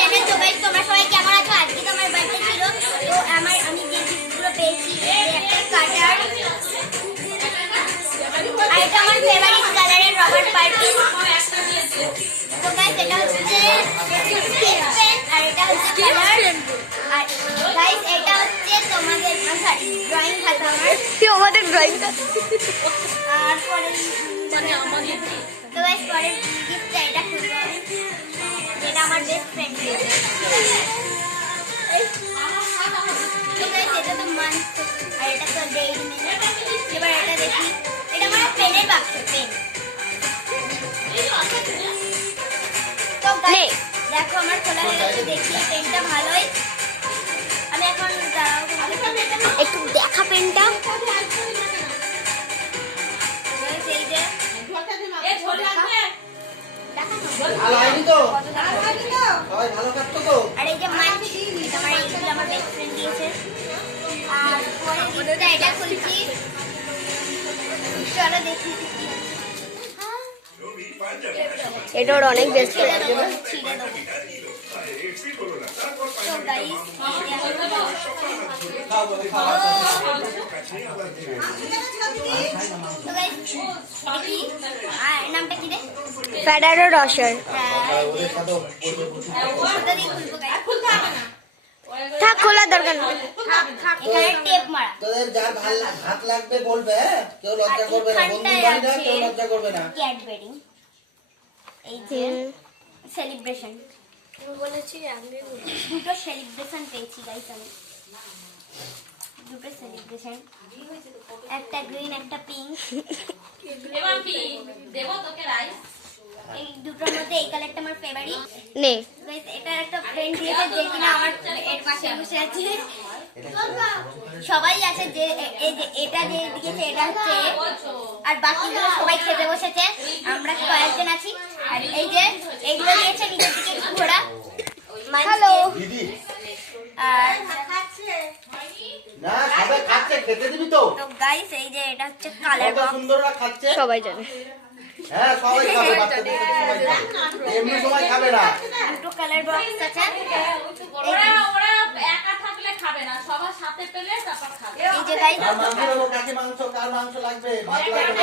Channel. তো guys তোমরা সবাই কেমন আছো? আজকে তো আমার বার্থডে ছিল, তো আমি যে গিফটগুলো পেয়েছি একটা কাটার, আর এটা আমার ফেভারিট কালারের রবার পার্কিং। তো গাইস এটা হচ্ছে স্কেচ পেন, আর এটা হচ্ছে কালার, আর গাইস এটা হচ্ছে তোমাদের সরি ড্রয়িং খাতা আমার, আমাদের ড্রয়িং খাতা। আর পরে তো গাইস পরের গিফটটা এটা খুলবো আমি, এটা আমার বেস্ট ফ্রেন্ড দিয়েছে। তো গাইস এটা তো মান্থ, আর এটা তো ডেইলি মিনিট। এবার এটা দেখি, এটা আমার পেনের বাক্স, পেন। তো গাইস দেখো আমার খোলা হয়ে গেছে, দেখি পেনটা ভালোই। আমি এখন দাঁড়াও একটু দেখা পেনটা। এই যে আর এই যে মাছ, এটা আমার এইগুলো আমার বেস্ট ফ্রেন্ড দিয়েছে। আর পরে গিফটটা এটা খুলছি, চলো দেখি কি। এটা ওর অনেক বেস্ট ছিঁড়ে দেবো, ছিঁড়ে দেবো। তো গাইস নামটা কি রে? ফেডারো রসার। থাক, খোলার দরকার নেই। এখানে টেপ মারা, তোদের যার হাত লাগবে বলবে, হ্যাঁ? কেউ লজ্জা করবে না, বন্ধু বান্ধব কেউ লজ্জা করবে না। ক্যাডবেরি, এই যে সেলিব্রেশন বলেছি আমি দুটো সেলিব্রেশন পেয়েছি গাইস, আমি দুটো সেলিব্রেশন, একটা গ্রিন একটা পিঙ্ক। এই দুটোর মধ্যে এই কালারটা আমার ফেভারিট। নে। গাইস এটা একটা ফ্রেন্ড দিয়েছে যে কিনা আমার এর পাশে বসে আছে, সবাই আছে যে এই যে এটা যে দিয়েছে এটা হচ্ছে, আর বাকিগুলো সবাই খেতে বসেছে, আমরা কয়েকজন আছি। আর এই যে এইগুলো দিয়েছে নিজের দিকে ঘোরা। হ্যালো। দিদি আর না, সবাই খাচ্ছে, খেতে দিবি তো? তো গাইস এই যে এটা হচ্ছে কালার কত বক্স, সুন্দররা খাচ্ছে। সবাই জানে। হ্যাঁ, সবাই খাবে, বাচ্চাদের সাথে সবাই খাবে। এমনি সময় খাবে না। দুটো কালার বক্স আছে। এই যে গাইস আর মাংস দেবো, কাকে মাংস, কার মাংস লাগবে, ভাত লাগবে।